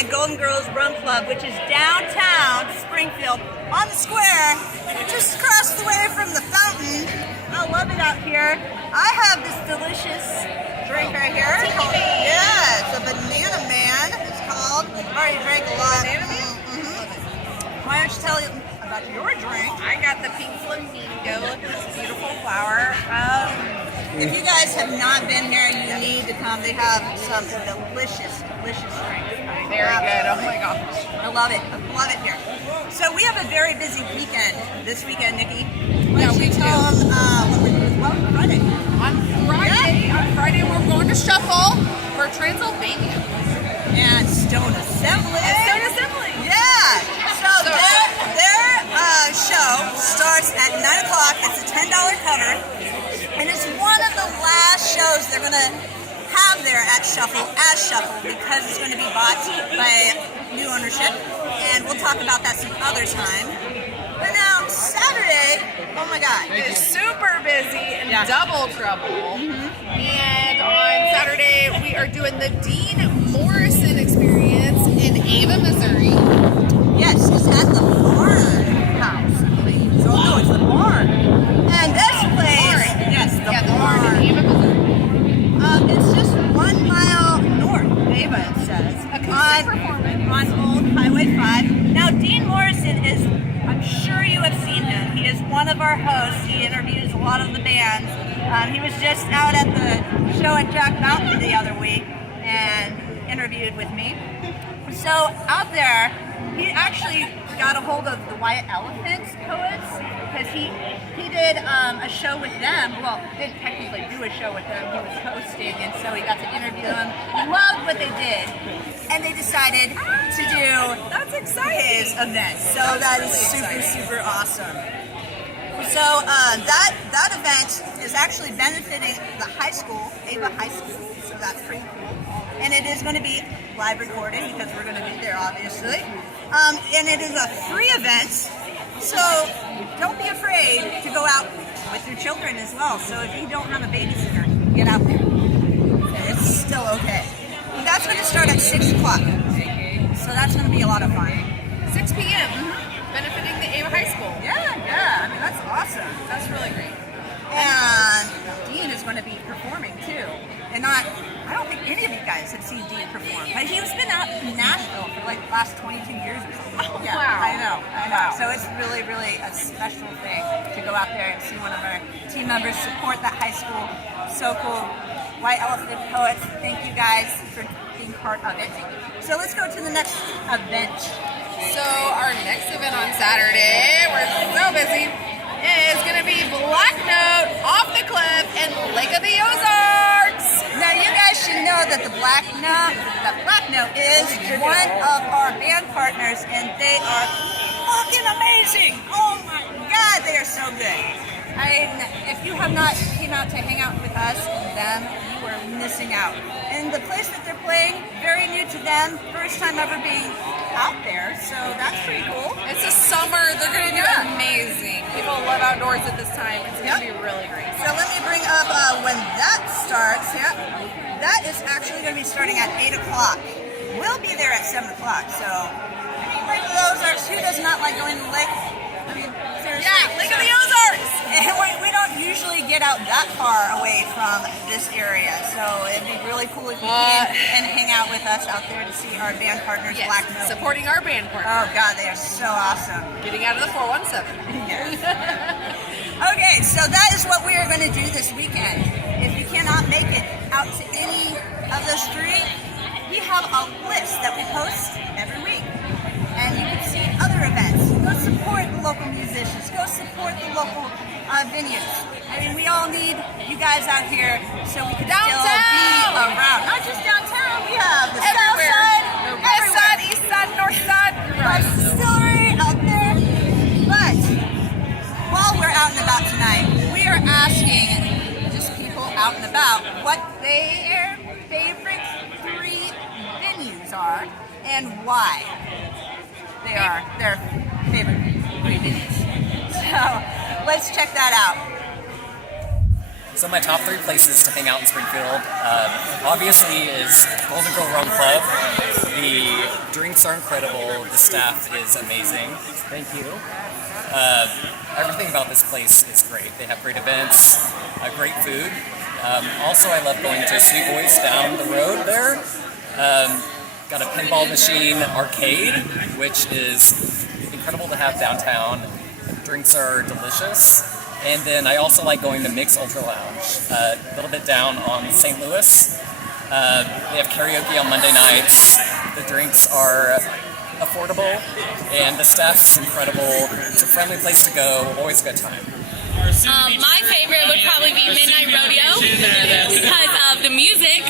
at Golden Girls Rum Club, which is downtown Springfield on the square, just across the way from the fountain. I love it out here. I have this delicious drink right here. Yeah, it's a Banana Man. It's called. I already drank a lot. Banana Man? Why don't you tell you about your drink? I got the pink flamingo with this beautiful flower. If you guys have not been here, you need to come. They have some delicious, delicious drinks. Very good. Oh my gosh. I love it. I love it here. So we have a very busy weekend this weekend, Nikki. Why don't you tell them what we're doing? Well, Friday. On Friday, we're going to Shuffle for Transylvania. And Stone Assembly. Yeah. So their show starts at 9 o'clock. It's a $10 cover. And it's one of the last shows they're going to have there at Shuffle as Shuffle because it's going to be bought by new ownership. And we'll talk about that some other time. But now, Saturday, oh my God. It is super busy and double trouble. And on Saturday, we are doing the Dean Morrison experience in Ava, Missouri. Yes, it's at the barn house, I believe. So, no, it's the barn. And this place, yes, the barn. in Ava, Missouri. It's just 1 mile north of Ava, it says. Acoustic performance. On Old Highway 5. Now, Dean Morrison is, I'm sure you have seen him. He is one of our hosts. He interviews a lot of the bands. He was just out at the show at Jack Mountain the other week and interviewed with me. So out there, he actually got a hold of the White Elephants poets because he did a show with them. Well, didn't technically do a show with them. He was hosting, and so he got to interview them. He loved what they did, and they decided to do his event. So that is super awesome. So that event is actually benefiting the high school, Ava High School. So that's pretty cool. And it is going to be live recorded because we're going to be there, obviously. And it is a free event, so don't be afraid to go out with your children as well. So if you don't have a babysitter, get out there. It's still okay. And that's going to start at 6 o'clock. So that's going to be a lot of fun. 6 p.m. Benefiting the Ava High School. Yeah. I mean, that's awesome. That's really great. And Dean is going to be performing too. And I don't think any of you guys have seen Dean perform. But he's been out in Nashville for like the last 22 years or something. Oh, yeah, wow. I know. So it's really a special thing to go out there and see one of our team members support that high school. So cool. White Elephant Poets, thank you guys for being part of it. So let's go to the next event. So our next event on Saturday, we're so busy, is going to be Black Note Off the Cliff in Lake of the Ozarks. Now you guys should know that the Black Note is one of our band partners, and they are fucking amazing. Oh my God, they are so good. If you have not came out to hang out with us and them, you are missing out. And the place that they're playing, very new to them, first time ever being out there, so that's pretty cool. It's a summer, they're going to do amazing. People love outdoors at this time. It's going to be really great. So let me bring up when that starts. Yep. That is actually going to be starting at 8 o'clock. We'll be there at 7 o'clock, so Lake of the Ozarks, who does not like going to the lake? I mean, seriously. Yeah, Lake of the Ozarks! And we don't usually get out that far away from this area, so it'd be really cool if you came and hang out with us out there to see our band partners, Black Note. Supporting our band partners. Oh God, they are so awesome. Getting out of the 417. Yes. Okay, so that is what we are going to do this weekend. If you cannot make it out to any of those three, we have a list that we post every week. And you can see other events. Go support the local musicians. Go support the local venues. I mean, we all need you guys out here so we can still be around. Not just downtown. We have the south side, the west side, east side, north side. Right. Distillery out there. But while we're out and about tonight, we are asking just people out and about what their favorite 3 venues are and why they are their favorite 3 venues. So let's check that out. So my top 3 places to hang out in Springfield, obviously, is Golden Girl Rum Club, the drinks are incredible. The staff is amazing. Thank you. Everything about this place is great. They have great events, great food. Also, I love going to Sweet Boys down the road there. Got a pinball machine arcade, which is incredible to have downtown. Drinks are delicious. And then I also like going to Mix Ultra Lounge, a little bit down on St. Louis. They have karaoke on Monday nights. The drinks are affordable, and the staff is incredible. It's a friendly place to go, always a good time. My favorite would probably be Midnight Rodeo because of the music,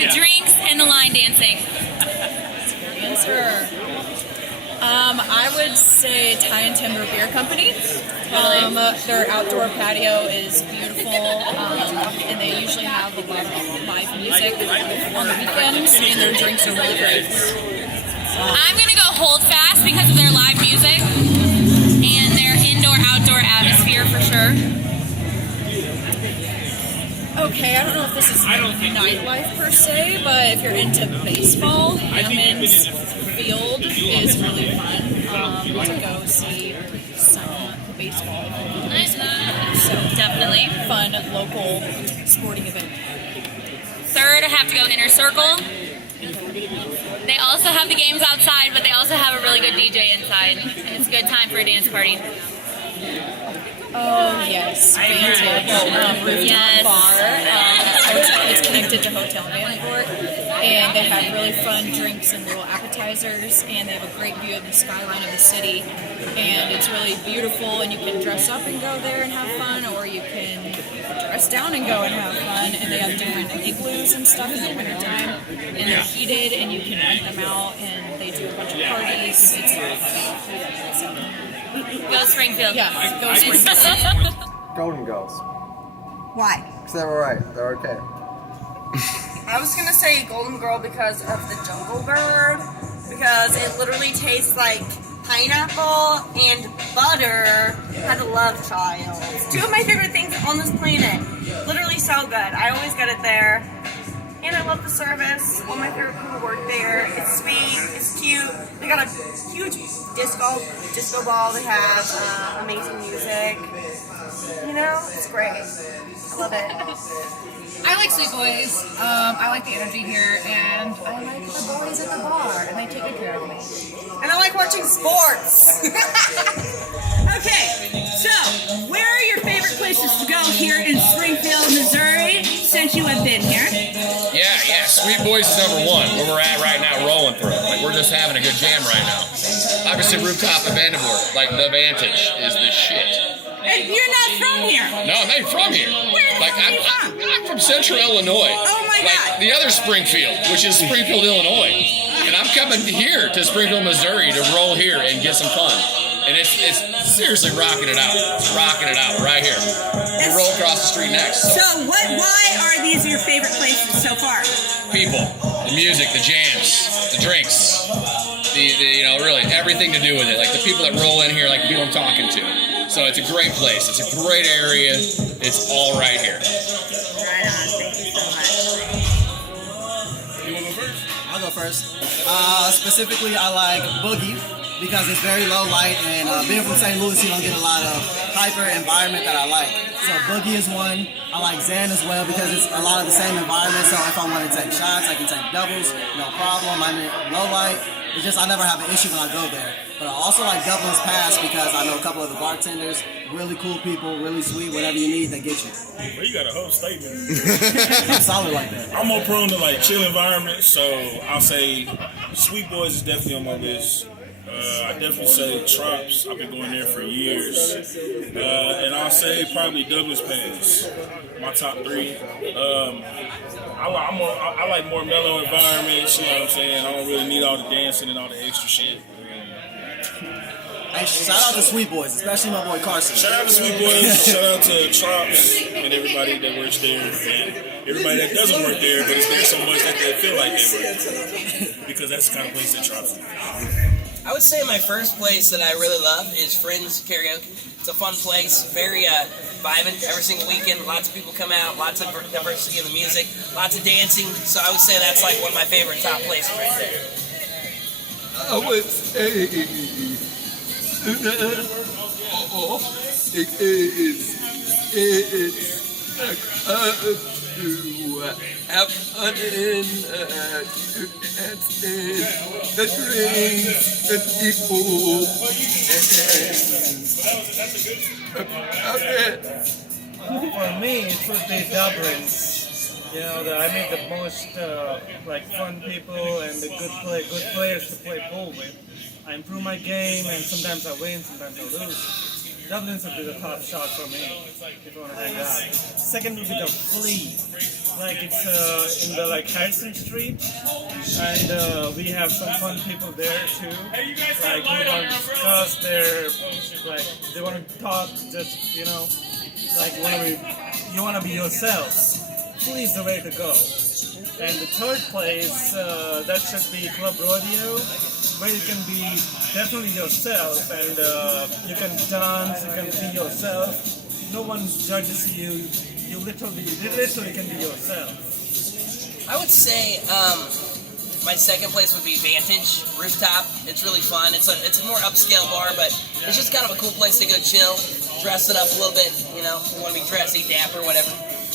the drinks, and the line dancing. Answer. I would say Tie and Timber Beer Company. Their outdoor patio is beautiful, and they usually have a lot of live music on the weekends, and their drinks are really great. I'm going to go Hold Fast because of their live music and their indoor-outdoor atmosphere for sure. Okay, I don't know if this is nightlife per se, but if you're into baseball, Hammond's Field is really fun to go see some baseball. Nice. So Definitely. Fun local sporting event. Third, I have to go Inner Circle. They also have the games outside, but they also have a really good DJ inside. And it's a good time for a dance party. Oh, yes. Vantage. Rooftop bar. It's connected to Hotel Vanport. And they have really fun drinks and little appetizers. And they have a great view of the skyline of the city. And it's really beautiful. And you can dress up and go there and have fun. Or you can dress down and go and have fun. And they have different igloos and stuff in the wintertime. And they're heated and you can rent them out. And they do a bunch of parties. It's a lot of fun. Go Springfield. Yeah, go Springfield. Golden Girls. Why? Because they were right. They're okay. I was gonna say Golden Girl because of the Jungle Bird, because it literally tastes like pineapple and butter had a love child. It's two of my favorite things on this planet. Literally so good. I always get it there. And I love the service. All my favorite people work there. It's sweet. It's cute. They got a huge disco ball. They have amazing music. You know, it's great. I love it. I like Sweet Boys. I like the energy here, and I like the boys at the bar, and they take good care of me. And I like watching sports. Okay, so where are your favorite places to go here in Springfield, Missouri, since you have been here? Yeah, Sweet Boys is number one, where we're at right now, rolling through. Like, we're just having a good jam right now. Obviously, Rooftop Event Picks, like, the Vantage is the shit. And you're not from here. No, I'm not from here. Where Like, are you from? I'm from Central Illinois. Oh my like, God. the other Springfield, which is Springfield, Illinois. And I'm coming here to Springfield, Missouri to roll here and get some fun. And it's seriously rocking it out. It's rocking it out right here. We roll across the street next. So why are these your favorite places so far? People, the music, the jams, the drinks, the really everything to do with it. Like the people that roll in here, like the people I'm talking to. So it's a great place. It's a great area. It's all right here. Right on. Thank you so much. You want to go first? I'll go first. Specifically, I like Boogie because it's very low light, and being from St. Louis, you don't get a lot of hyper environment that I like. So Boogie is one. I like Zen as well because it's a lot of the same environment. So if I want to take shots, I can take doubles, no problem. I'm in low light. It's just I never have an issue when I go there. But I also like Dublin's Pass because I know a couple of the bartenders, really cool people, really sweet. Whatever you need, they get you. Well, you got a whole statement. I'm solid like that. I'm more prone to like chill environments, so I'll say Sweet Boys is definitely on my list. I definitely say Trops. I've been going there for years. And I'll say probably Douglas Pass. My top three. I like more mellow environments, you know what I'm saying? I don't really need all the dancing and all the extra shit. Hey, shout out to Sweet Boys, especially my boy Carson. Shout out to Sweet Boys, shout out to Trops and everybody that works there, and everybody that doesn't work there, but is there so much that they feel like they work. Because that's the kind of place that Trops is. I would say my first place that I really love is Friends Karaoke. It's a fun place, very vibing every single weekend. Lots of people come out, lots of diversity in the music, lots of dancing. So I would say that's like one of my favorite top places right there. I would say it is to have fun in the drinks and people For me, it would be Dublin. You know, that I meet the most like fun people and the good players to play pool with. I improve my game, and sometimes I win, sometimes I lose. Dublin's would be the top shot for me if you want to hang out. Second would be the Flea. Like it's in the like Harrison Street, and we have some fun people there too. Like we want to discuss their like they want to talk, just you know, like you want to be yourself. Flea is the way to go. And the third place, that should be Club Rodeo, where you can be definitely yourself, and you can dance, you can be yourself. No one judges you. You literally can be yourself. I would say my second place would be Vantage Rooftop. It's really fun. It's a more upscale bar, but it's just kind of a cool place to go chill, dress it up a little bit. You know, you want to be dressy, dapper, whatever.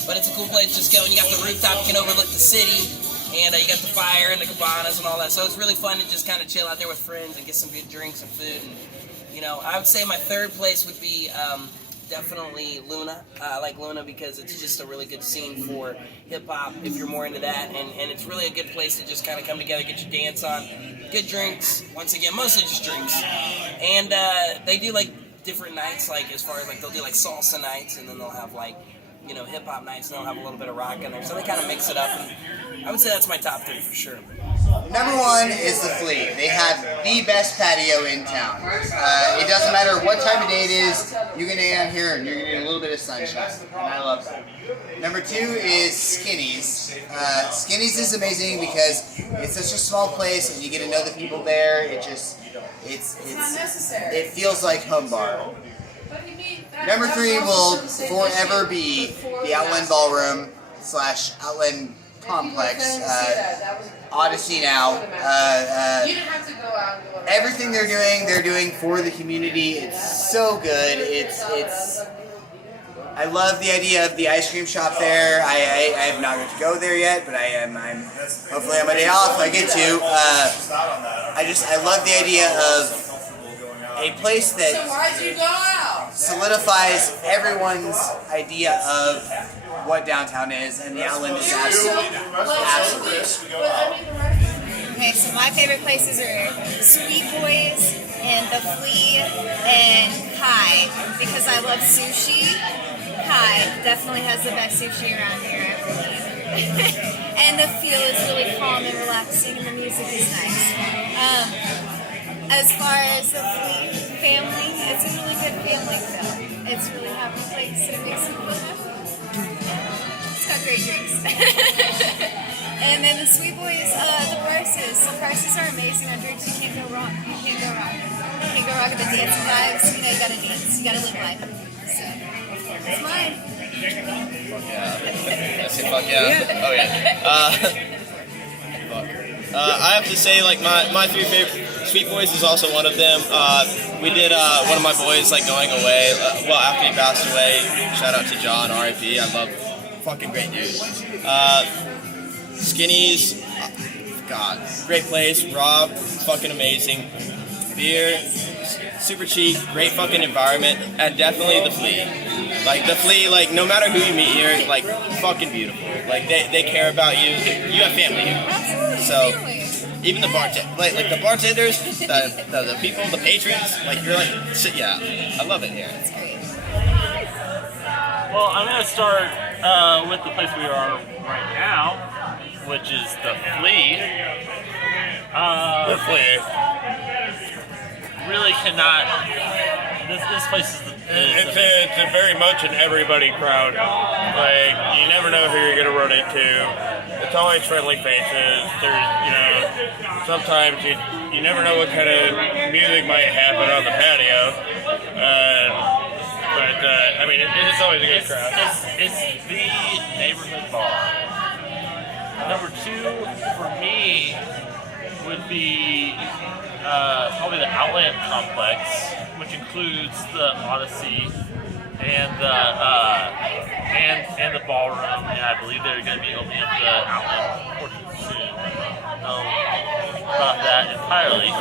But it's a cool place. Just go and you got the rooftop. You can overlook the city, and you got the fire and the cabanas and all that. So it's really fun to just kind of chill out there with friends and get some good drinks and food. And you know, I would say my third place would be definitely Luna. I like Luna because it's just a really good scene for hip-hop if you're more into that, and it's really a good place to just kind of come together, get your dance on, good drinks, once again, mostly just drinks, and they do like different nights, like as far as like they'll do like salsa nights, and then they'll have like, you know, hip-hop nights, and they'll have a little bit of rock in there, so they kind of mix it up, and I would say that's my top three for sure. Number one is the Flea. They have the best patio in town. It doesn't matter what time of day it is, you can get down here and you're going to get a little bit of sunshine. And I love that. Number two is Skinny's. Skinny's is amazing because it's such a small place and you get to know the people there. It feels like home bar. Number three will forever be the Outland Ballroom / Outland Complex. Odyssey now. Everything they're doing for the community. It's so good. It's. I love the idea of the ice cream shop there. I have not got to go there yet, but I'm hopefully on my day off I get to. I love the idea of a place that solidifies everyone's idea of what downtown is, and the Outland is absolutely. Okay, so my favorite places are Sweet Boys and the Flea and Kai, because I love sushi. Kai definitely has the best sushi around here, I believe. And the feel is really calm and relaxing, and the music is nice. As far as the Flea family, it's a really good family feel. It's a really happy place, and it makes you feel happy. It's got great drinks. And then the Sweet Boys, the prices are amazing on drinks. You can't go wrong. You can't go wrong. You can't go wrong with the dancing vibes. You know, you gotta dance. You gotta live life. So, that's mine. Fuck yeah. I say fuck yeah. Oh yeah. I have to say, like, my three favorite Sweet Boys is also one of them. We did one of my boys like going away. After he passed away, shout out to John, R.I.P. I love, fucking great dude. Skinny's, God, great place. Rob, fucking amazing. Beer, super cheap, great fucking environment, and definitely the Flea. Like the Flea, like no matter who you meet here, like fucking beautiful. Like they care about you. You have family here. So even the like the bartenders, the people, the patrons, like you're like, yeah, I love it here. It's great. Well, I'm gonna start with the place we are right now, which is the Flea. The Flea. Really cannot. This place is. It's very much an everybody crowd. Like you never know who you're gonna run into. It's always friendly faces. There's sometimes you never know what kind of music might happen on the patio. But I mean it's always a good crowd. It's the neighborhood bar. Number two for me would be probably the Outland Complex, which includes the Odyssey and the ballroom, and I believe they're going to be opening up the Outland portion soon. I don't know about that entirely,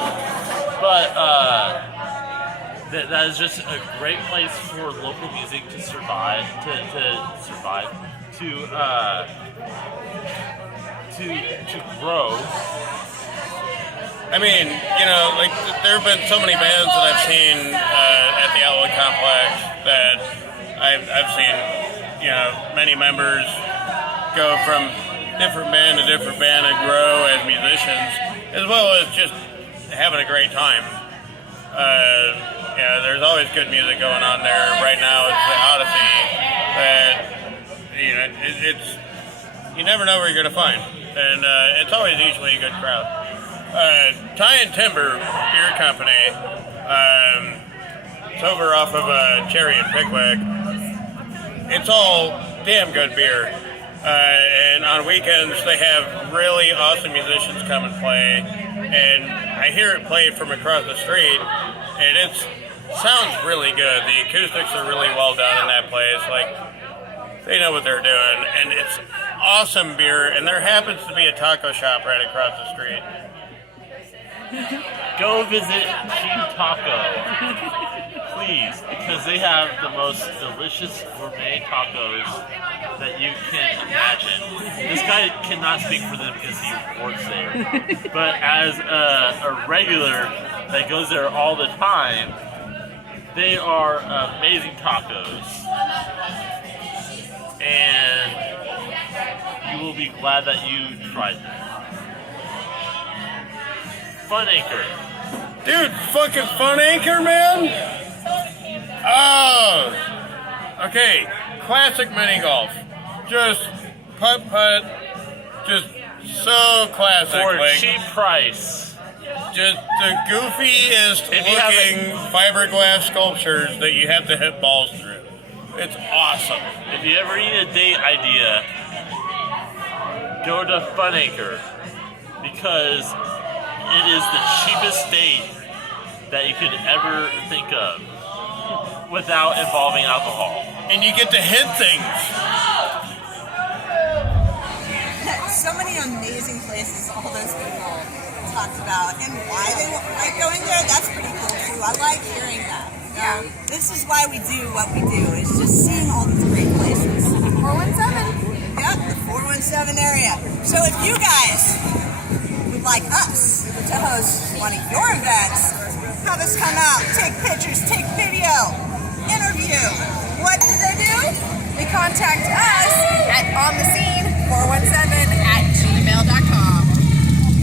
but that is just a great place for local music to survive, to grow. I mean, you know, like there have been so many bands that I've seen at the Outlet Complex that I've seen, you know, many members go from different band to different band and grow as musicians, as well as just having a great time. Yeah, there's always good music going on there. Right now it's the Odyssey that, you know, it's you never know where you're gonna find, and it's always usually a good crowd. Tie and Timber Beer Company, it's over off of Cherry and Pickwick. It's all damn good beer, and on weekends they have really awesome musicians come and play, and I hear it played from across the street, and it sounds really good. The acoustics are really well done in that place. Like, they know what they're doing, and it's awesome beer, and there happens to be a taco shop right across the street. Go visit Cheap Taco, please, because they have the most delicious gourmet tacos that you can imagine. This guy cannot speak for them because he works there, but as a regular that goes there all the time, they are amazing tacos, and you will be glad that you tried them. Fun Anchor. Dude, fucking Fun Anchor, man! Oh! Okay, classic mini golf. Just putt-putt. Just so classic. For a like, cheap price. Just the goofiest looking fiberglass sculptures that you have to hit balls through. It's awesome. If you ever need a date idea, go to Fun Anchor, because it is the cheapest date that you could ever think of without involving alcohol. And you get to hit things. So many amazing places all those people talked about, and why they like going there, that's pretty cool too. I like hearing that. Yeah. This is why we do what we do, is just seeing all these great places. 417. Yep, the 417 area. So if you guys would like us to host one of your events, have us come out, take pictures, take video, interview, what do? They contact us at onthescene417@gmail.com.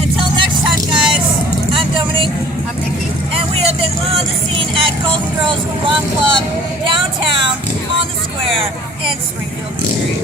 Until next time, guys, I'm Dominique. I'm Nikki. And we have been on the scene at Golden Girls Rum Club, downtown, on the square, in Springfield, Missouri.